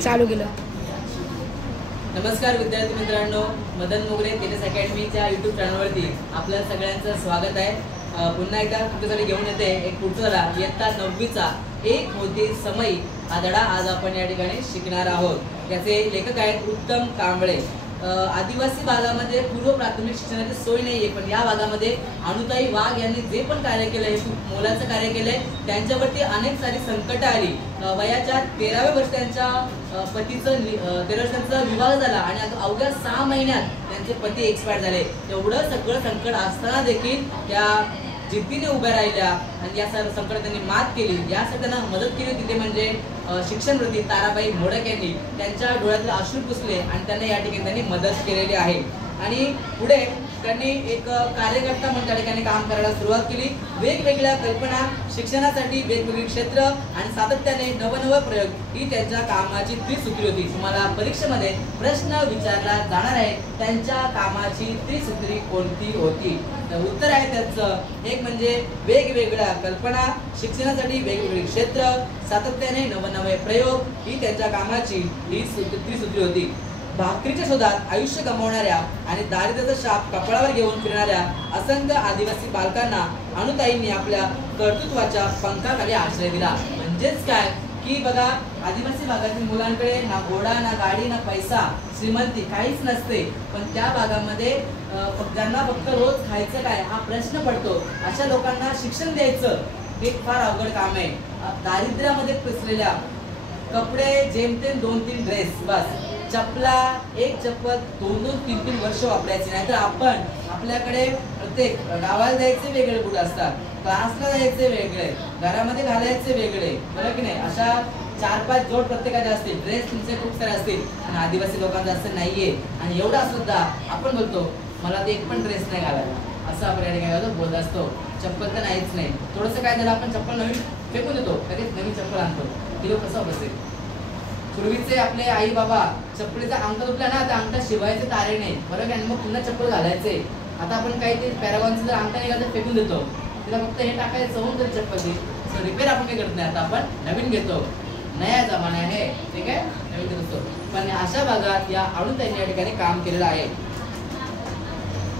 चालू केलं. नमस्कार विद्यार्थी मित्रांनो, मदन मोगरे टेनिस अकॅडमीच्या यूट्यूब चॅनलवरती आपल्या सगळ्यांचं स्वागत आहे. पुन्हा एकदा तुमच्यासाठी घेऊन येते एक पुढचा धडा, इयत्ता 9वीचा एक होती समय हा धडा आज आपण या ठिकाणी शिकणार आहोत. याचे लेखक आहेत उत्तम कांबळे. आदिवासी भागामध्ये पूर्व प्राथमिक शिक्षणाची सोय नाही आहे, पण या भागामध्ये अनुताई वाघ यांनी जे पण कार्य केलं आहे, खूप मोलाचं कार्य केलं आहे. त्यांच्यावरती अनेक सारी संकटं आली. वयाच्या 13व्या वर्षी त्यांच्या पतीचं 13 वर्षांचा विवाह झाला आणि अवघ्या 6 महिन्यात त्यांचे पती एक्सपायर झाले. एवढं सगळं संकट असताना देखील त्या जिद्दीने उभ्या राहिल्या आणि या सर्व संकट त्यांनी मात केली. यासाठी त्यांना मदत केली तिथे म्हणजे शिक्षणवृत्ती ताराबाई मोडक यांनी त्यांच्या डोळ्यातले अश्रू पुसले आणि त्यांना या ठिकाणी त्यांनी मदत केलेली आहे. आणि पुढे त्यांनी एक कार्यकर्ता म्हणून त्या ठिकाणी काम करायला सुरुवात केली. वेगवेगळ्या कल्पना, शिक्षणासाठी वेगवेगळी क्षेत्र आणि सातत्याने नवनवं प्रयोग ही त्यांच्या कामाची त्रिसूत्री होती. तुम्हाला परीक्षेमध्ये प्रश्न विचारला जाणार आहे, त्यांच्या कामाची त्रिसूत्री कोणती होती? तर उत्तर आहे त्याचं एक म्हणजे वेगवेगळ्या कल्पना, शिक्षणासाठी वेगवेगळी क्षेत्र, सातत्याने नवनवे प्रयोग ही त्यांच्या कामाची ही त्रिसूत्री होती. भाकरीच्या शोधात आयुष्य गमावणाऱ्या आणि दारिद्र्याचा शाप कपाळावर घेऊन फिरणाऱ्या असंख्य आदिवासी बालकांना अनुताईंनी आपल्या कर्तृत्वाच्या पंखाखाली आश्रय दिला. म्हणजेच काय की बघा, आदिवासी भागातील मुलांकडे ना घोडा, ना गाडी, ना पैसा, श्रीमंती काहीच नसते, पण त्या भागामध्ये ज्यांना फक्त रोज खायचं काय हा प्रश्न पडतो, अशा लोकांना शिक्षण द्यायचं हे फार अवघड काम आहे. दारिद्र्यामध्ये पिसलेल्या कपडे जेमतेम 2-3 ड्रेस बस, चपला एक चप्पल 2-3 वर्ष वापरायची. नाहीतर आपण आपल्याकडे प्रत्येक गावाला जायचे वेगळे बूट असतात, क्लासला जायचे वेगळे, घरामध्ये घालायचे वेगळे, बरं की नाही? अशा 4-5 जोड प्रत्येकाचे असतील. ड्रेस तुमचे खूप सारे असतील आणि आदिवासी लोकांचं असं नाहीये. आणि एवढं असं सुद्धा आपण बोलतो मला ते एक पण ड्रेस नाही घालायला, असं आपण या ठिकाणी बोलत असतो. चप्पल तर नाहीच नाही. थोडंसं काय झालं, आपण चप्पल नवीन फेकून देतो, लगेच नवीन चप्पल आणतो. हे लोक कसं बसेल? पूर्वीचे आपले आई बाबा चप्पलीचा अंगठा तुटला ना, त्या अंगठा शिवायचे तारे नाही, बरोबर आहे? मग पुन्हा चप्पल घालायचे. आता आपण काही ते पॅरागॉनचं जर अंगठा निघाला तर फेकून देतो, तिला फक्त हे टाकायचं होऊन तरी चप्पल ती रिपेअर आपण काही करत नाही. आता आपण नवीन घेतो, नया जमाना आहे, ठीक आहे, नवीन घेतो. पण अशा भागात या अनुताईंनी या ठिकाणी काम केलेलं आहे.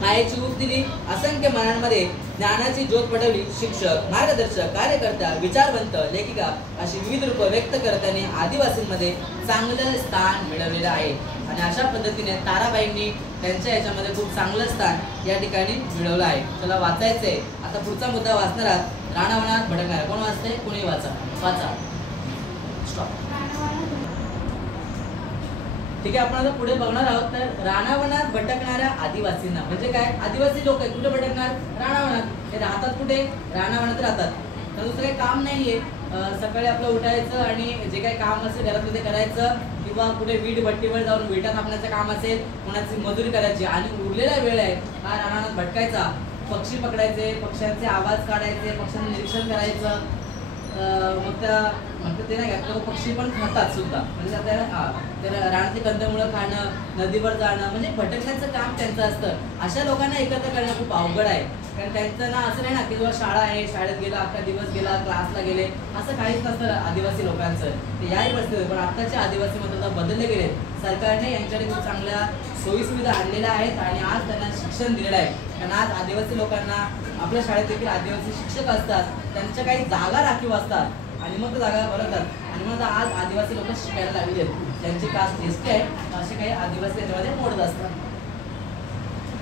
मायेची ऊब दिली, असंख्य मनांमध्ये ज्ञानाची ज्योत पटवली. शिक्षक, मार्गदर्शक, कार्यकर्ता, विचारवंत, लेखिका अशी विविध रूप व्यक्त करताना आदिवासींमध्ये चांगलं स्थान मिळवलेलं आहे. आणि अशा पद्धतीने ताराबाईंनी त्यांच्या याच्यामध्ये खूप चांगलं स्थान या ठिकाणी मिळवलं आहे. चला वाचायचंय आता पुढचा मुद्दा वाचणार आहात. राणावनात भटकणाऱ्या. कोण वाचते? कोणी वाचा. स्टॉप. ठीक आहे, आपण आता पुढे बघणार आहोत. तर राणावनात भटकणाऱ्या आदिवासींना म्हणजे काय? आदिवासी लोक कुठे भटकणार? राणावनात. हे राहतात कुठे? राणावनात राहतात. तर दुसरं काही काम नाहीये. सकाळी आपलं उठायचं आणि जे काही काम असेल घरात ते करायचं, किंवा कुठे वीट भट्टीवर जाऊन विटा कापण्याचं काम असेल, कोणाची मजुरी करायची, आणि उरलेला वेळ आहे हा राणावनात भटकायचा. पक्षी पकडायचे, पक्ष्यांचे आवाज काढायचे, पक्ष्यांचं निरीक्षण करायचं. मग ते नाही का, पक्षी पण खातात सुद्धा, म्हणजे तर रानातली कंदमुळं खाणं, नदीवर जाणं, म्हणजे भटकण्याचं काम त्यांचं असतं. अशा लोकांना एकत्र करणं खूप अवघड आहे. कारण त्यांचं ना असं नाही ना की जेव्हा शाळा आहे, शाळेत गेला, अख्खा दिवस गेला, क्लासला गेले, असं काहीच नसतं आदिवासी लोकांचं. ते याही परिस्थितीत. पण आत्ताचे आदिवासी मतं बदलले गेले. सरकारने यांच्याकडे खूप चांगल्या सोयीसुविधा आणलेल्या आहेत आणि आज त्यांना शिक्षण दिलेलं आहे. कारण आज आदिवासी लोकांना आपल्या शाळेत देखील आदिवासी शिक्षक असतात, त्यांच्या काही जागा राखीव असतात आणि मग त्या जागा भरवतात. आणि मग आज आदिवासी लोक शिकायला लागले आहेत. त्यांची कास्ट एसटी आहे, असे काही आदिवासी त्याच्यामध्ये मोडत असतात.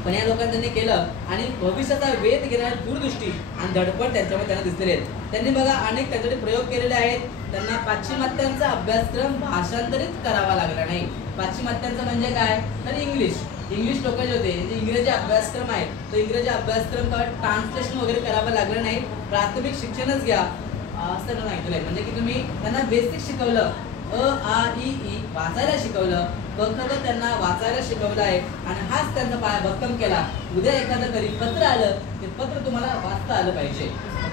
पण या लोकांनी त्यांनी केलं आणि भविष्याचा वेध घेणारी दूरदृष्टी आणि धडपड त्यांच्यामध्ये त्यांना दिसलेले आहेत. त्यांनी बघा अनेक त्यांच्याकडे प्रयोग केलेले आहेत. त्यांना पाश्चिमात्यांचा अभ्यासक्रम भाषांतरित करावा लागला नाही. पाश्चिमात्यांचं म्हणजे काय? तर इंग्लिश लोक जे होते, जे इंग्रजी अभ्यासक्रम आहे, तो इंग्रजी अभ्यासक्रम ट्रान्सलेशन वगैरे करावं लागलं नाही. प्राथमिक शिक्षणच घ्या असं सांगितलंय. म्हणजे की तुम्ही त्यांना बेसिक शिकवलं, अ आ इ ई वाचायला शिकवलं, क ख त्यांना वाचायला शिकवलं आहे आणि हाच त्यांचा पाया भक्कम केला. उद्या एखादं तरी पत्र आलं, ते पत्र तुम्हाला वाचता आलं पाहिजे,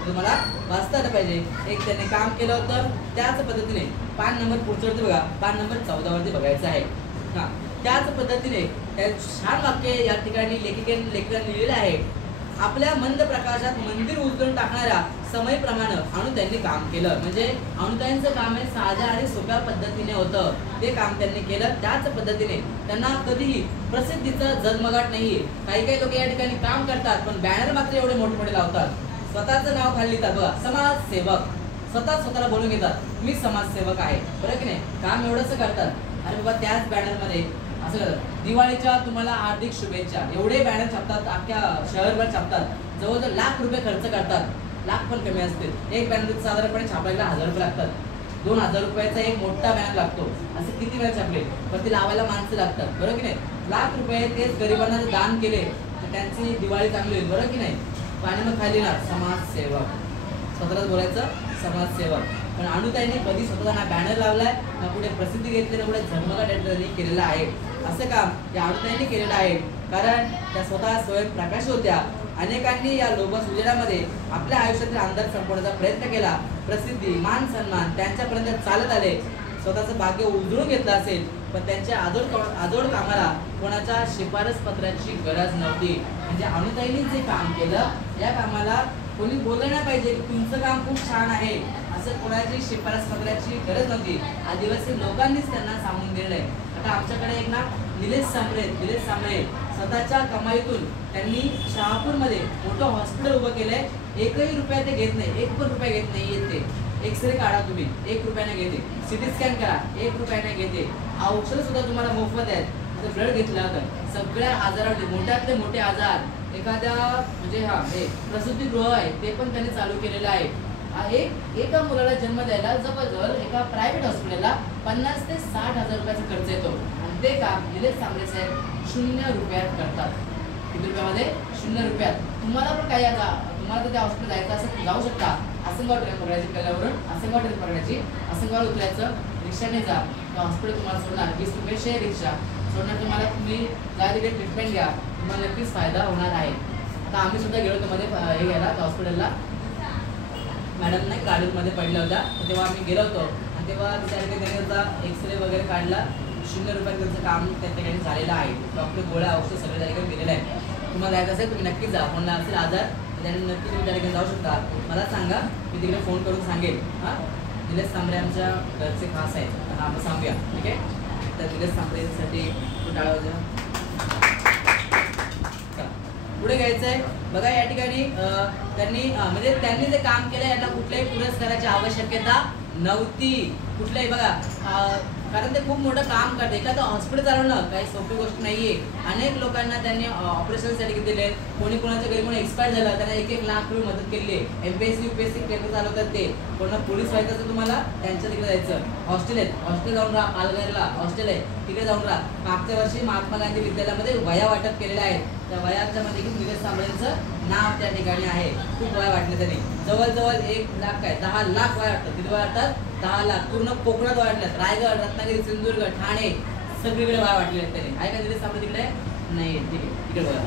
तुम्हाला वाचता आलं पाहिजे. एक त्यांनी काम केलं होतं. त्याच पद्धतीने पान नंबर पुढच्यावरती बघा, पान नंबर 14 वरती बघायचं आहे. त्याच पद्धतीने छान वाक्य या ठिकाणी लेखकांनी लिहिलेलं आहे. आपल्या मंद प्रकाशात मंदिर उचलून टाकणाऱ्या समयप्रमाणे अणुताईंनी काम केलं. म्हणजे अणुताईंचं काम हे साध्या आणि सोप्या पद्धतीने होतं. ते काम त्यांनी केलं. त्याच पद्धतीने त्यांना कधीही प्रसिद्धीचं जगमगाट नाहीये. काही लोक या ठिकाणी काम करतात पण बॅनर मात्र एवढे मोठे मोठे लावतात. स्वतःचं नाव खाली लिहितात बघा, समाजसेवक. स्वतःला बोलून घेतात मी समाजसेवक आहे. बरं की नाही, काम एवढंच करतात. अरे बाबा त्याच बॅनरमध्ये असं करतात, दिवाळीच्या तुम्हाला हार्दिक शुभेच्छा, एवढे बॅनर छापतात, अख्ख्या शहरभर छापतात. जवळजवळ लाख रुपये खर्च करतात. लाख पण कमी असते. एक बॅनर साधारणपणे छापायला 1000 रुपये लागतात. 2000 रुपयाचा एक मोठा बॅनर लागतो. असे किती बॅनर छापले पण ते लावायला माणसं लागतात. बरं की नाही, लाख रुपये तेच गरिबांना दान केले तर त्यांची दिवाळी चांगली होईल. बरं की नाही. आणि मग खाली ना समाजसेवक, स्वतःलाच बोलायचं समाजसेवक. पण अणुताईंनी कधी स्वतःचा ना बॅनर लावलाय ना कुठे प्रसिद्धी घेतली ना कुठे झगमगाट केलेला आहे. असं काम त्या अणुताईंनी केलेलं आहे. कारण त्या स्वतः स्वयंप्रकाश होत्या. अनेकांनी या लोभस उजेडामध्ये आपल्या आयुष्यातील अंधार संपवण्याचा प्रयत्न केला. प्रसिद्धी, मान सन्मान त्यांच्यापर्यंत चालत आले. स्वतःचं भाग्य उजळून घेतलं असेल पण त्यांच्या आजोड कामाला कोणाच्या शिफारस पत्राची गरज नव्हती. म्हणजे अणुताईंनी जे काम केलं या कामाला कोणी बोललं नाही पाहिजे की तुमचं काम खूप छान आहे, असं कोणाची शिफारस पत्राची गरज नव्हती. आदिवासी लोकांनीच त्यांना सांगून दिलंय. आता आमच्याकडे एक ना निलेश सांबळे स्वतःच्या कमाईतून त्यांनी शहापूरमध्ये मोठं हॉस्पिटल उभं केलंय. एकही रुपया ते घेत नाही, 1 पण रुपया घेत नाही. येते एक्सरे काढा तुम्ही 1 रुपयाने घेते, सिटी स्कॅन करा 1 रुपयाने घेते, औषध सुद्धा तुम्हाला मोफत आहेत. जर ब्लड घेतला तर सगळ्या आजारावर मोठ्यातले मोठे आजार, एखाद्या म्हणजे हे प्रसूतिगृह आहे ते पण त्यांनी चालू केलेलं आहे. एका मुलाला जन्म द्यायला जवळजवळ एका प्रायव्हेट हॉस्पिटलला 50 ते 60,000 रुपयाचा खर्च येतो. आणि ते काम निलेश सांबळे साहेब 0 रुपयात करतात. किती रुपयामध्ये? 0 रुपयात. तुम्हाला पण काही तुम्हाला तर त्या हॉस्पिटल जायचं असं जाऊ शकता. आसनगाव ट्रेन पकडायची, कल्यावरून आसनगाव ट्रेन पकडायची, आसनगाव उतरायचं, रिक्षाने जा, हॉस्पिटल तुम्हाला सोडणार 20 रुपये शेअर रिक्षा सोडणार तुम्हाला. तुम्ही जा तिथे ट्रीटमेंट घ्या, तुम्हाला नक्कीच फायदा होणार आहे. आता आम्ही सुद्धा गेलो होतो मध्ये हे घ्यायला हॉस्पिटलला. मॅडम नाही गाडीमध्ये पडला होता तेव्हा आम्ही गेलो होतो आणि तेव्हा त्याचा एक्सरे वगैरे काढला. 0 रुपयात त्यांचं काम त्या ठिकाणी झालेलं आहे. डॉक्टर गोळ्या औषध सगळं त्या ठिकाणी दिलेलं आहे. तुम्हाला जायचं असेल तुम्ही नक्कीच जा. कोणाला असेल आजार त्याने नक्की तुम्ही त्या ठिकाणी जाऊ शकता. मला सांगा, मी तिकडे फोन करून सांगेल. हां, निलेश सांबळे आमच्या घरचे खास आहेत, तर आपण सांगूया. ठीक आहे. तर निलेश सांबळेसाठी टाळावं पुढे घ्यायचं आहे. बघा या ठिकाणी त्यांनी जे काम केलं यांना कुठल्याही पुरस्काराची आवश्यकता नव्हती. कुठल्याही बघा, कारण ते खूप मोठं काम करते. एखादं हॉस्पिटल चालवणं काही सोपी गोष्ट नाहीये. अनेक लोकांना त्यांनी ऑपरेशनसाठी दिले. कोणी कोणाच्या घरी कोणी एक्सपायर झालं त्यांना 1-1 लाख रुपये मदत केली आहे. MPSC UPSC पेपर चालवतात ते. कोणाला पोलीस व्हायचं असेल तुम्हाला त्यांच्या तिकडे जायचं. हॉस्टेल जाऊन राहा, पालघरला हॉस्टेल आहे तिकडे जाऊन राहा. मागच्या वर्षी महात्मा गांधी विद्यालयामध्ये वह्या वाटप केलेल्या आहेत. त्या वह्याच्या मध्ये निलेश सांबळेंचं नाव त्या ठिकाणी आहे. खूप वह्या वाटले त्यांनी. जवळजवळ 1 लाख काय 10 लाख वह्या वाटतात. किती वह्या वाटतात? 10 लाख. पूर्ण कोकणात वाटल्यात. रायगड, रत्नागिरी, सिंधुदुर्ग, ठाणे सगळीकडे वह्या वाटलेल्या आहेत त्यांनी. आहे का निलेश सांबळे तिकडे? नाही, तिकडे वह्या.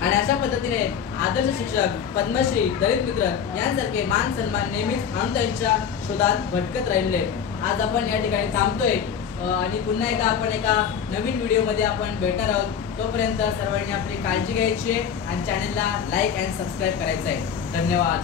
आणि अशा पद्धतीने आदर्श शिक्षक, पद्मश्री, दलित मित्र यांसारखे मान सन्मान नेहमीच अणुताईंच्या शोधात भटकत राहिले. आज आपण या ठिकाणी थांबतोय आणि पुन्हा एकदा आपण एका नवीन व्हिडिओमध्ये आपण भेटणार आहोत. तोपर्यंत सर्वांनी आपली काळजी घ्यायची आहे आणि चॅनलला लाईक अँड सबस्क्राईब करायचं आहे. धन्यवाद.